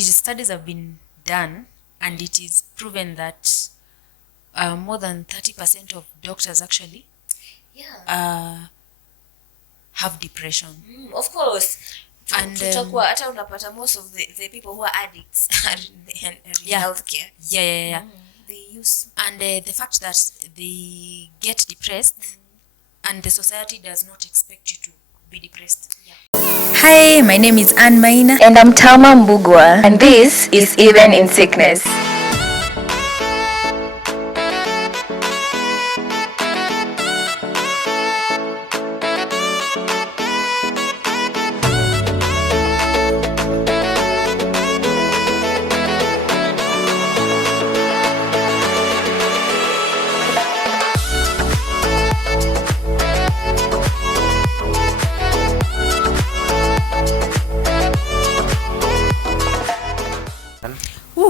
studies have been done, and it is proven that more than 30% of doctors actually have depression. Of course. And tutakuwa hata unapata most of the people who are addicts are in healthcare. They use, and the fact that they get depressed and the society does not expect you to be depressed. Hi, my name is Anne Maina. And I'm Tama Mbugwa. And this is Even in Sickness.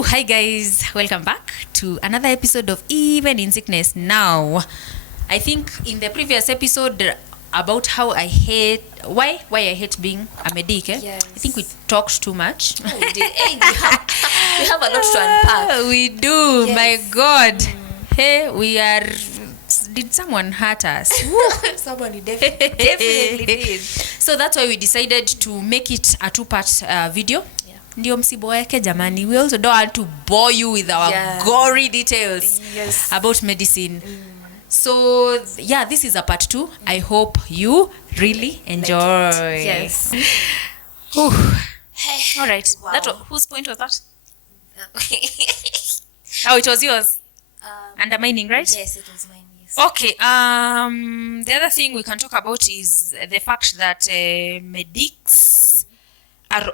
Hi guys, welcome back to another episode of Even in Sickness. Now, I think in the previous episode about how I hate why I hate being a medic, Yes. I think we talked too much. Oh, we did. Hey, we have a lot to unpack. We do. Yes. My God. Hey, we are. Did someone hurt us? Somebody definitely did. So that's why we decided to make it a two-part video. Ndio msiboeke jamani. We also don't want to bore you with our gory details about medicine. So yeah, this is a part 2. I hope you really enjoy. Yes. All right. Wow. That whose point was that? Oh, it was yours. Undermining, right? Yes, it was mine. Yes. Okay. The other thing we can talk about is the fact that medics are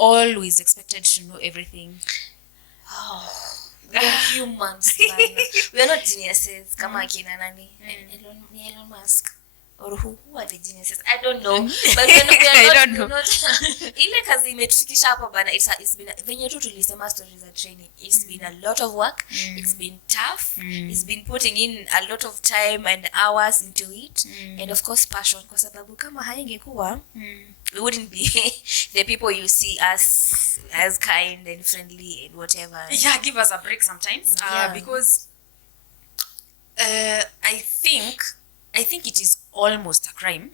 always expected to know everything. We are humans, man. We are not geniuses. Kama akina nani? Elon Musk. Or who are the geniuses? I don't know. But we are not. Ile kazi imetufikisha hapa bana. It's been venye tu tulisema stories za training. It's been a lot of work. It's been tough. It's been putting in a lot of time and hours into it. And of course passion. Kwa sababu kama haingekuwa we wouldn't be the people you see us as kind and friendly and whatever. Yeah, give us a break sometimes. Because I think it is almost a crime.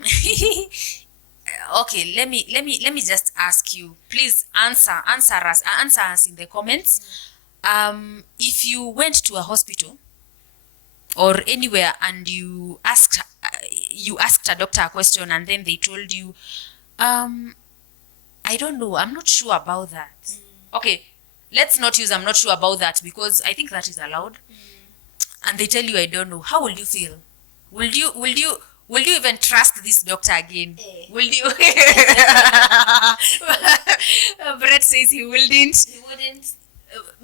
Okay, let me just ask you. Please answer us in the comments. If you went to a hospital or anywhere and you asked a doctor a question and then they told you, I don't know, I'm not sure about that. Okay, let's not use I'm not sure about that because I think that is allowed. And they tell you I don't know. How will you feel? Will you even trust this doctor again? Will you? Brett says he wouldn't. He wouldn't.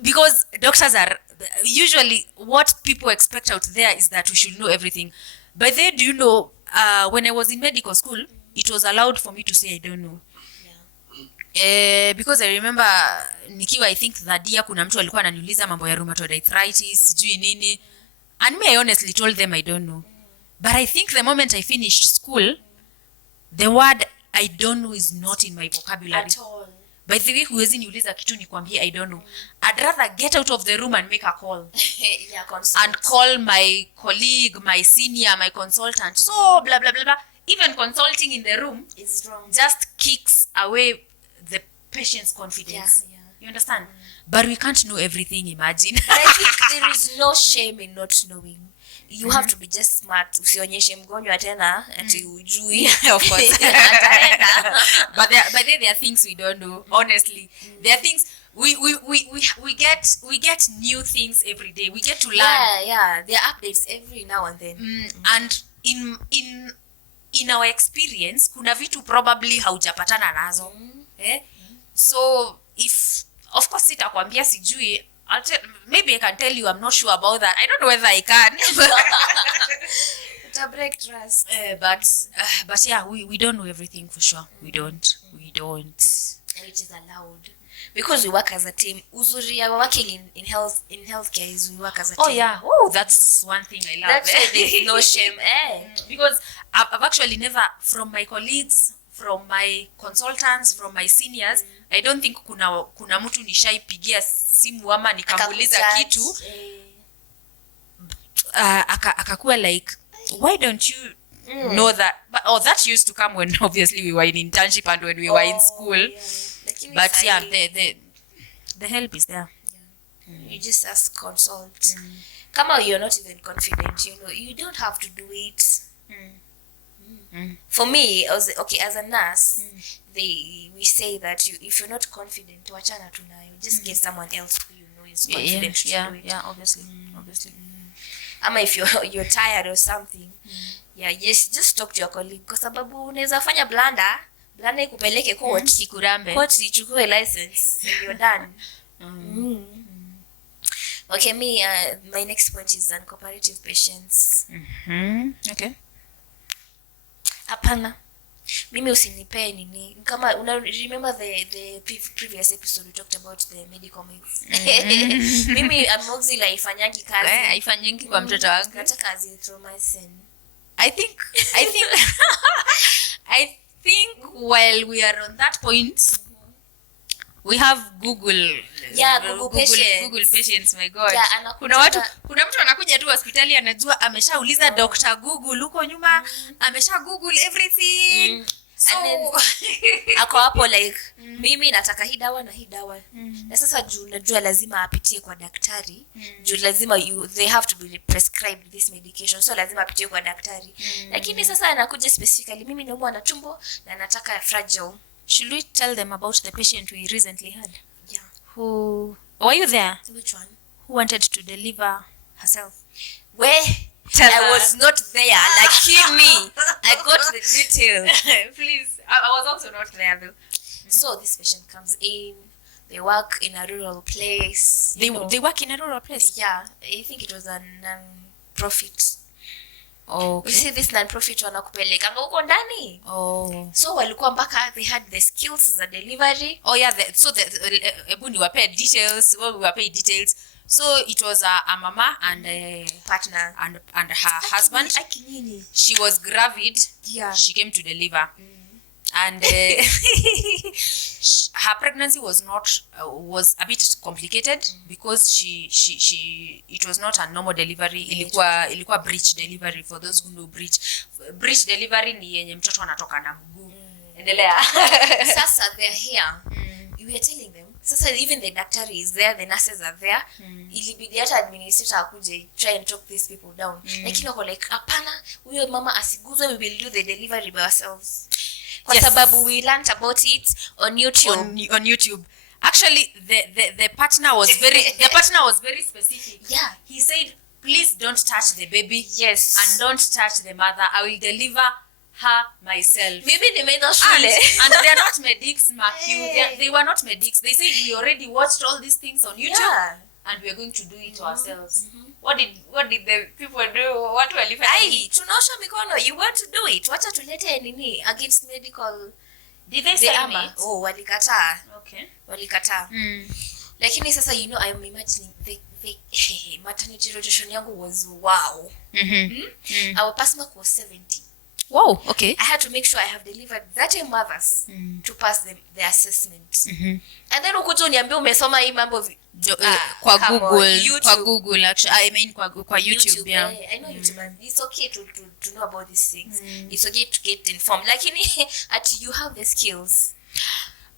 Because doctors are usually what people expect out there is that we should know everything. But then, do you know, when I was in medical school, it was allowed for me to say I don't know. Because I remember nikiwa I think that year kuna mtu alikuwa ananiuliza mambo ya rheumatoid arthritis, sijui nini. And me I honestly told them I don't know. But I think the moment I finished school, the word I don't know is not in my vocabulary. At all. By the way, huwezi niuliza kitu nikwambie I don't know. I'd rather get out of the room and make a call. And call my colleague, my senior, my consultant. So blah, blah, blah, blah. Even consulting in the room is wrong. Just kicks away the patient's confidence. Yeah. You understand? But we can't know everything, imagine. But I think there is no shame in not knowing. You have to be just smart. Usionyeshe mgonjwa tena ati ujui. Of course. But there are things we don't know. Honestly, there are things we get new things every day. We get to learn. Yeah. There are updates every now and then. And in our experience, kuna vitu probably haujapatana nazo. So if of course sitakwambia sijui, maybe I can tell you I'm not sure about that. I don't know whether I can. To break trust. But yeah, we don't know everything for sure. We don't. And it is allowed. Because we work as a team. Uzuri ya working in healthcare is we work as a team. Oh yeah. Oh, that's one thing I love. That's why there's no shame. Because I've actually never, from my colleagues, from my consultants, from my seniors, I don't think kuna mtu nishaipigia simu ama nikamuuliza kitu akakuwa like, why don't you know that? But, that used to come when obviously we were in internship and when we were in school. But yeah, the help is there. You just ask, consult. Kama you're not even confident, you don't have to do it. For me, as a nurse, we say that if you're not confident, wachana tu nayo, just get someone else who you know is confident to do it. Yeah, obviously. Ama if you're tired or something, just talk to your colleague, kwa sababu unaweza fanya blanda ikupeleke court, Ikurambe. court ichukue license and you're done. Okay, my next point is uncooperative patients. Okay. Hapana, mimi usinipee nini kama remember the previous episode we talked about the medical maids. Mimi amoxicillin haifanyagi kazi, Haifanyingi kwa mtoto wangu. nataka azithromycin. I think while we are on that point, we have Google. Google patients. Google patients, my God. Yeah, kuna mtu anakuja tu hospitali anajua ameshauliza Dr. Google huko nyuma, amesha Google everything. So ako hapo like mimi nataka hii dawa na hii dawa. Na sasa juu najua lazima apitie kwa daktari. Juu lazima they have to be prescribed this medication. So lazima apitie kwa daktari. Lakini sasa anakuja specifically mimi naumwa na tumbo na nataka Fragile. should we tell them about the patient we recently had? Yeah. Were you there? Which one? Who wanted to deliver herself? Where? Tell I her. was not there. Like I got the details. Please. I was also not there though. So this patient comes in. They work in a rural place. They work in a rural place. Yeah, I think it was a non-profit. Okay. You see this non-profit wanakupeleka huko ndani. So walikuwa mpaka they had the skills za delivery. Oh yeah, ebu niwape details. Well, we were paid details. So it was a mama and a Partner. and her husband. She was gravid. Yeah. She came to deliver. And her pregnancy was a bit complicated because it was not a normal delivery. Ilikuwa breech delivery. For those who know breech delivery ni yenye mtoto anatoka na mguu. Endelea. Sasa they're here. We are telling them. Sasa even the doctor is there, the nurses are there. Ilibidi hata administrator akuje try and talk these people down. Lakini wako like hapana, huyo mama asiguzwe, we will do the delivery by ourselves. Kwa sababu we learned about it on YouTube. On YouTube. Actually, the partner was very specific. Yeah. He said, please don't touch the baby. Yes. And don't touch the mother. I will deliver her myself. Maybe they made us shule. And they're not medics, mark you. They were not medics. They said we already watched all these things on YouTube. Yeah. And we are going to do it ourselves. What did the people do? What were tunaosha mikono, you want to do it. Wacha tulete nini against medical. Did they The say ama? it? Oh, walikataa. Okay. Walikataa. Lakini sasa I'm imagining the maternity rotation yangu was wow. Our pass mark was 70. Wow, okay. I had to make sure I have delivered 30 mothers to pass the assessment. And then ukuja uniambia umesoma hii mambo Kwa come on, Google, YouTube. kwa Google actually. I mean kwa YouTube, yeah. I know YouTube, and it's okay to know about these things. It's okay to get informed. Lakini you have the skills.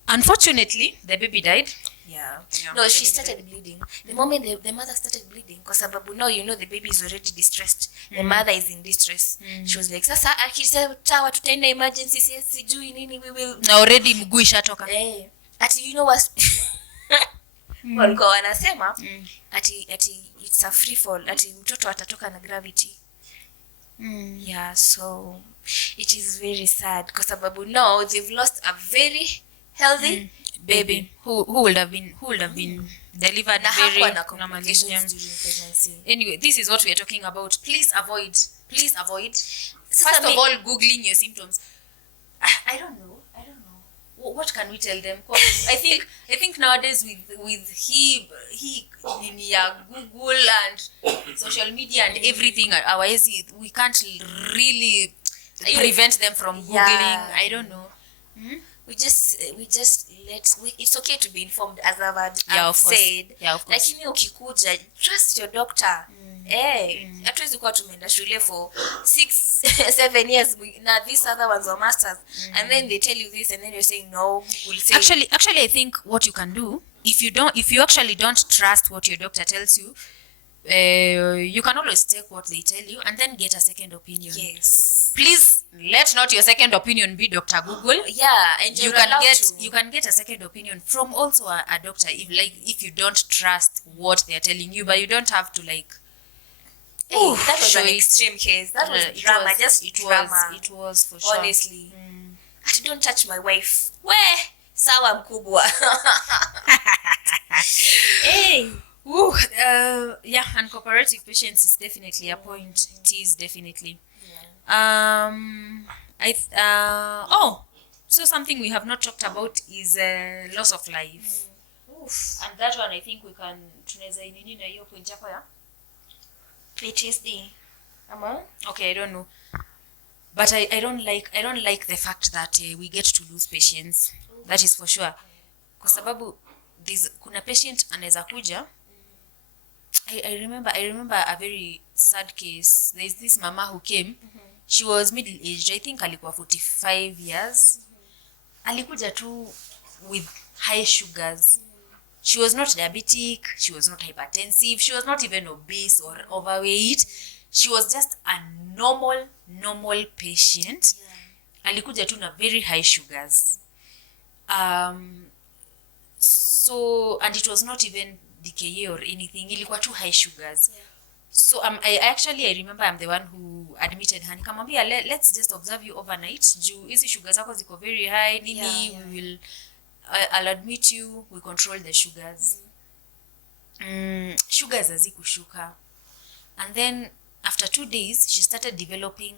Unfortunately, the baby died. Yeah. No, She started bleeding. The moment the mother started bleeding, kwa sababu now the baby is already distressed. The mother is in distress. She was like, sasa akisema tutaenda emergency, sijui nini, we will. Na already mguu ishatoka. Ati what? Walikuwa wanasema ati it's a free fall, ati mtoto atatoka na gravity. Yeah, so it is very sad kwa sababu now they've lost a very healthy baby who would have been delivered na very hakuwa na normally. complications during pregnancy. Anyway, this is what we are talking about. Please avoid. Sasa First of all, googling your symptoms. I don't know. What can we tell them? 'Cause I think nowadays with he Google and social media and everything, we can't really prevent them from googling. I don't know. we just it's okay to be informed, as Yeah, I've of course. said. Yeah, of course. Lakini ukikuja, trust your doctor. Hatuwezi kuwa tumeenda shule for 6-7 years na these other ones are masters, and then they tell you this and then you're saying no, we'll say Actually I think what you can do, if you actually don't trust what your doctor tells you, you can always take what they tell you and then get a second opinion. yes. Please let not your second opinion be Dr. Google. Yeah, and You can get a second opinion from also a doctor if you don't trust what they're telling you, but you don't have to like. Hey, that was show an it. extreme case. That was It drama, was- just it drama. Was, it was for sure. Honestly. Don't touch my wife. Where? Sawa mkubwa. Hey. Woo, yeah, and cooperative patience is definitely a point. It is definitely. So something we have not talked about is loss of life. Oof. And that one I think we can tunaweza inini na hiyo point yako ya. PTSD. Ama? Okay, I don't know. But I don't like the fact that we get to lose patients. That is for sure. Kwa sababu kuna patient anaweza kuja. I remember a very sad case. There's this mama who came. She was middle aged. I think alikuwa 45 years. Alikuja tu with high sugars. She was not diabetic, she was not hypertensive, she was not even obese or overweight. She was just a normal patient. Alikuja tu na very high sugars. So, and it was not even DKA or anything. Ilikuwa too high sugars. So I remember I'm the one who admitted her. Nikamwambia let's just observe you overnight. Juu hizi sugars zako ziko very high. I'll admit you, we control the sugars. Sugars hazikushuka. And then after 2 days she started developing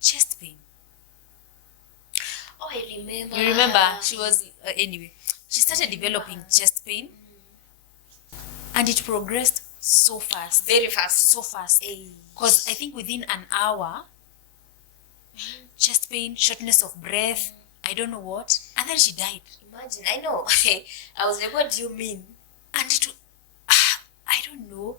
chest pain. Oh, I remember. You remember? She was anyway. She started developing chest pain. And it progressed so fast. Very fast. So fast. Because I think within an hour, chest pain, shortness of breath, I don't know what. And then she died. Imagine. I know. I was like, what do you mean? And I don't know.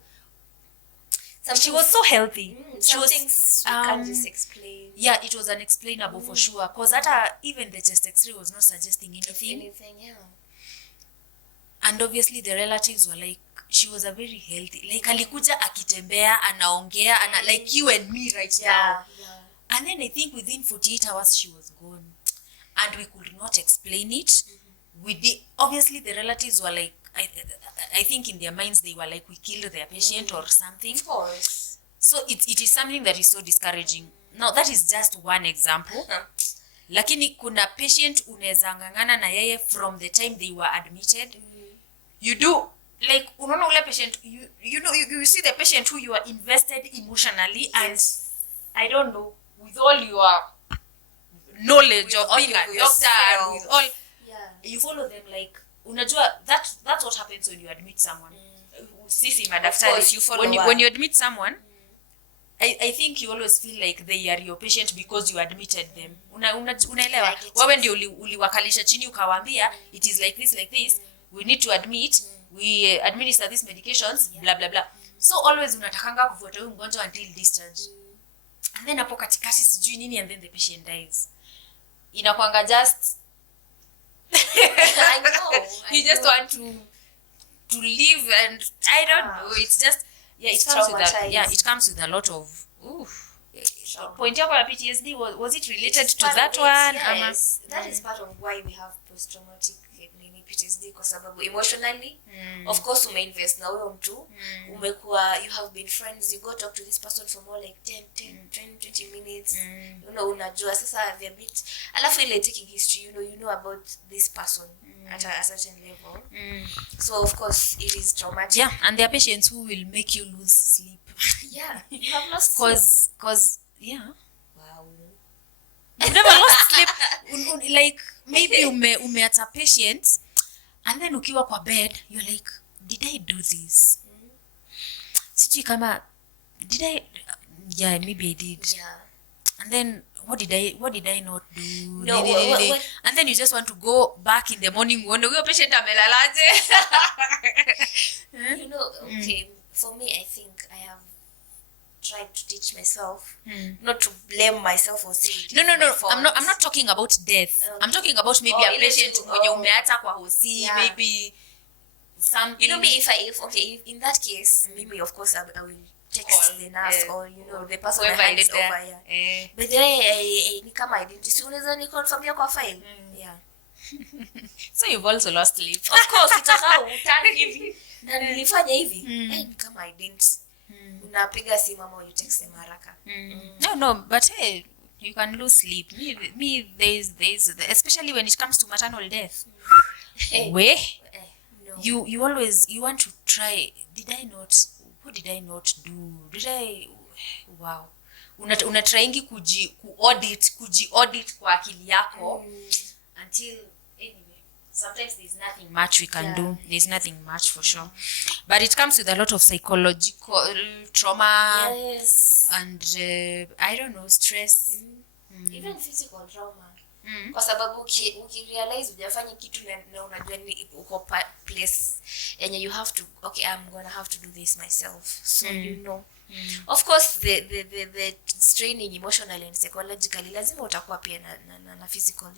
She was so healthy. Some things we can't just explain. Yeah, it was unexplainable for sure. Because even the chest x-ray was not suggesting anything. Yeah. And obviously the relatives were like, she was a very healthy. Like alikuja akitembea, anaongea, like you and me right now. Yeah. And then I think within 48 hours she was gone. And we could not explain it. Obviously the relatives were like, I think in their minds they were like, we killed their patient or something. Of course. So it is something that is so discouraging. Now that is just one example. Lakini kuna patient unaweza ngangana na yeye from the time they were admitted. You do, like, unaona ule patient, you see the patient who you are invested emotionally, and I don't know, with all your knowledge of being a doctor and with all, you follow them like, unajua, that's what happens when you admit someone. Sisi madaktari, of course, you follow when you admit someone, I think you always feel like they are your patient because you admitted them. Unaelewa? Wewe ndio uliwakalisha chini ukawaambia, it is like this, we need to admit, we administer these medications, blah blah blah. So always unatakanga kufuata huyu mgonjwa until discharge. And then hapo katikati sijui nini, and then the patient dies. Inakuanga just I know. you just want to live, and I don't know, it's just it comes with a lot of point yako ya PTSD. Was it related to that one? Yes. That is part of why we have post-traumatic PTSD, kwa sababu emotionally, of course umeinvest na huyo mtu, umekuwa, you have been friends, you go talk to this person for more like 20 minutes, unajua sasa the bit, alafu ile taking history, you know about this person at a certain level, so of course it is traumatic. Yeah, and there are patients who will make you lose sleep. Yeah, you have lost cause yeah, wow, you've never lost sleep. Like maybe umeata patient, and then ukiwa kwa bed you're like, did I do this? Sijui kama did I, yeah, maybe I did. Yeah. and then what did I not do? No, what? And then you just want to go back in the morning, uone huyo patient amelalaje. Okay, for me, I think I have tried to teach myself not to blame myself or say it is No. my fault. I'm not talking about death. I'm talking about maybe a patient mwenye umeacha kwa hosi, maybe something. Me, if in that case, maybe of course I will text the nurse or the person I hand it over here. But then ni kama identity, si unaweza ni confirm kwa file. Yeah. So you've also lost sleep. Of course, utakaa utani hivi na nilifanya hivi. Ni kama identity. Unapiga simu ama you text them haraka. No, but hey, you can lose sleep. Me there's especially when it comes to maternal death. Where No. you always you want to try, what did I not do? Wow. Una trying kuji audit kwa akili yako until anyway sometimes there's nothing much we can do. There's nothing much for sure. But it comes with a lot of psychological trauma. Yes. And I don't know, stress. Even physical trauma. Kwa sababu ukirealize hujafanya kitu na unajua ni uko place yenye you have to, okay, I'm gonna have to do this myself. So of course the straining emotionally and psychologically lazima utakuwa pia na physical,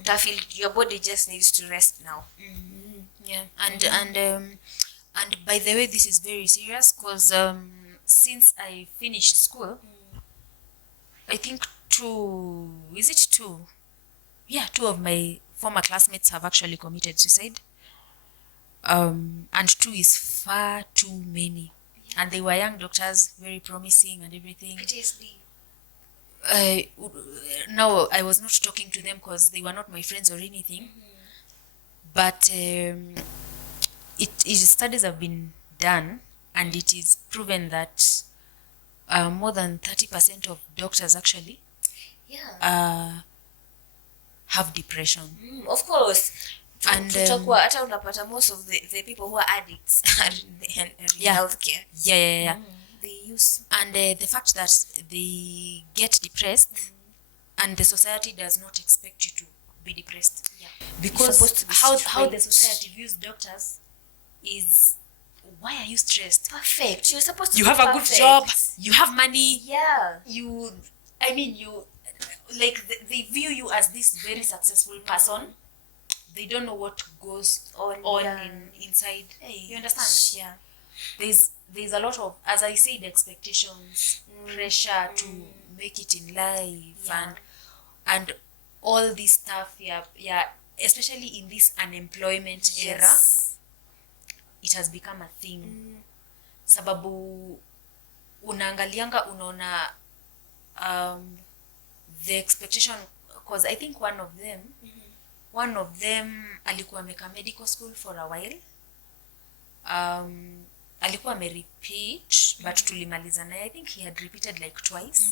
utafeel your body just needs to rest now. Yeah. And by the way, this is very serious because since I finished school, I think two of my former classmates have actually committed suicide. And 2 is far too many. And they were young doctors, very promising and everything. PTSD. No, I was not talking to them because they were not my friends or anything. But studies have been done, and it is proven that more than 30% of doctors actually have depression. Of course. And tutakuwa hata unapata most of the people who are addicts are in healthcare. Yeah. They use And the fact that they get depressed and the society does not expect you to be depressed. Yeah. Because Supposed to be how straight. the society views doctors is, why are you stressed? Perfect. You're supposed to You be have a good perfect. job, you have money, Yeah. they view you as this very successful person. They don't know what goes on inside. You understand? Yeah. There's a lot of, as I said, expectations, pressure to make it in life, and all this stuff. Yeah, especially in this unemployment era, it has become a thing. Sababu unaangalianga unaona the expectation, because I think one of them alikuwa ameka medical school for a while. Alikuwa amerepeat, but tulimaliza naye. I think he had repeated like twice.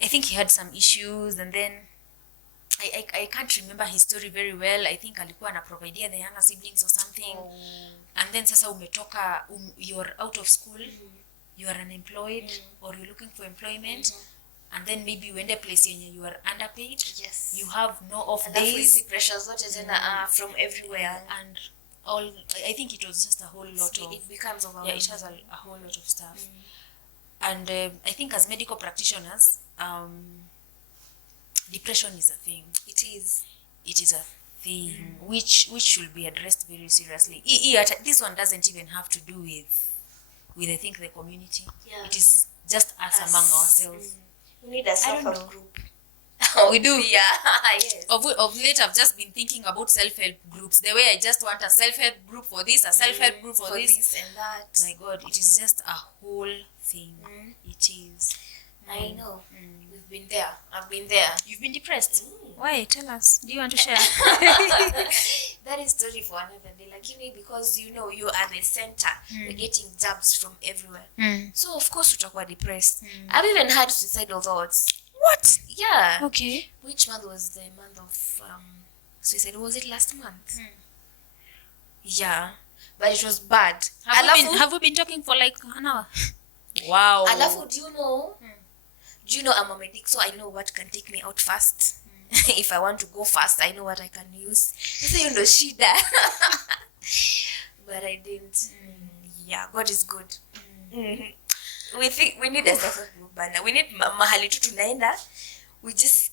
I think he had some issues, and then I can't remember his story very well. I think alikuwa anaprovidea the younger siblings or something. And then sasa umetoka, you're out of school, you are unemployed, or you're looking for employment, and then maybe you end a place yenye you are underpaid. Yes. You have no off And days. the pressures zote tena from everywhere. And all, I think it was just a whole lot of, It becomes overwhelming. it has a whole lot of stuff. And I think as medical practitioners, depression is a thing. It is A thing which should be addressed very seriously. This one doesn't even have to do with I think the community. Yeah. It is just us among ourselves. We need a don't know. self-help group. We do. Yeah. Yes. Of late, I've just been thinking about self-help groups. The way I just want a self-help group for this, a self-help group for this. and that. My God, it is just a whole thing. It is. I know. We've been there. I've been there. You've been depressed. Why? Tell us. Do you want to share? That is story for another day. Like, because you are the center. You're getting jabs from everywhere. So of course utakuwa depressed. I've even had suicidal thoughts. What? Yeah. Okay. Which month was the month of suicide? Was it last month? Yeah. But it was bad. Have we been talking for like an hour? Wow. Alafu, do you know? Do you know I'm a medic, so I know what can take me out fast. If I want to go fast, I know what I can use. So you know shida. But I didn't. Yeah, God is good. We think we need a social group bana. We need mahali tu tunaenda. We just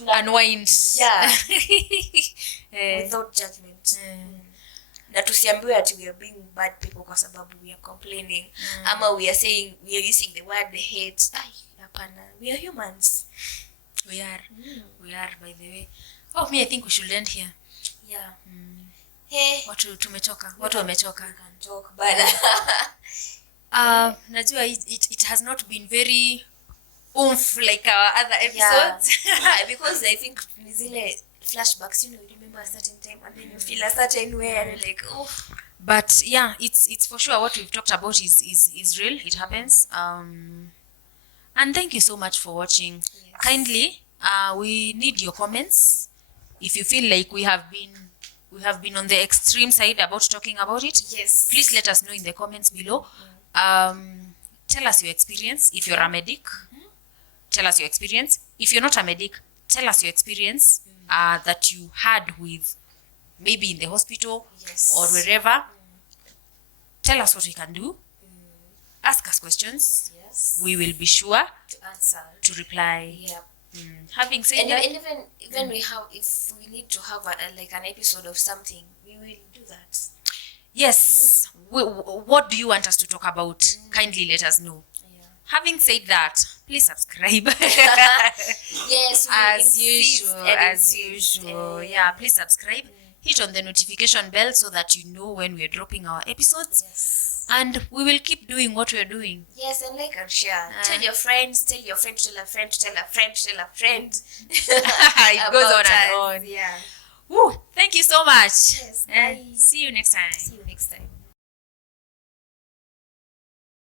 unwind. Yeah. Without judgment. Na tusiambiwe ati we are being bad people kwa sababu we are complaining. Ama we are saying, we are using the word hate. Ay, hapana. We are humans. We are. We are, by the way. Oh, me, I think we should end here. Yeah. Hey. Watu tumechoka. Watu wamechoka. We can talk, but najua it has not been very oomph like our other episodes. Yeah. Because I think zile flashbacks, you know, you remember a certain time and then you feel a certain way and you're like, oh. But yeah, it's for sure what we've talked about is real. It happens. And thank you so much for watching. Yes. Kindly, we need your comments. If you feel like we have been on the extreme side about talking about it, yes, please let us know in the comments below. Tell us your experience. If you're a medic, tell us your experience. If you're not a medic, tell us your experience that you had with maybe in the hospital, yes, or wherever. Tell us what we can do. Ask us questions. Yes, we will be sure to answer, to reply. Yeah. Having said and that, even we have, if we need to have like an episode of something, we will do that. Yes. What do you want us to talk about? Kindly let us know. Yeah. Having said that, please subscribe. Yes, as usual. Yeah, please subscribe. Hit on the notification bell so that you know when we're dropping our episodes. Yes. And we will keep doing what we're doing. Yes, and like and share. Tell your friends, tell your friend, tell a friend, tell a friend, tell a friend. It goes on and on. Yeah. Woo, thank you so much. Yes, bye. See you next time. See you next time.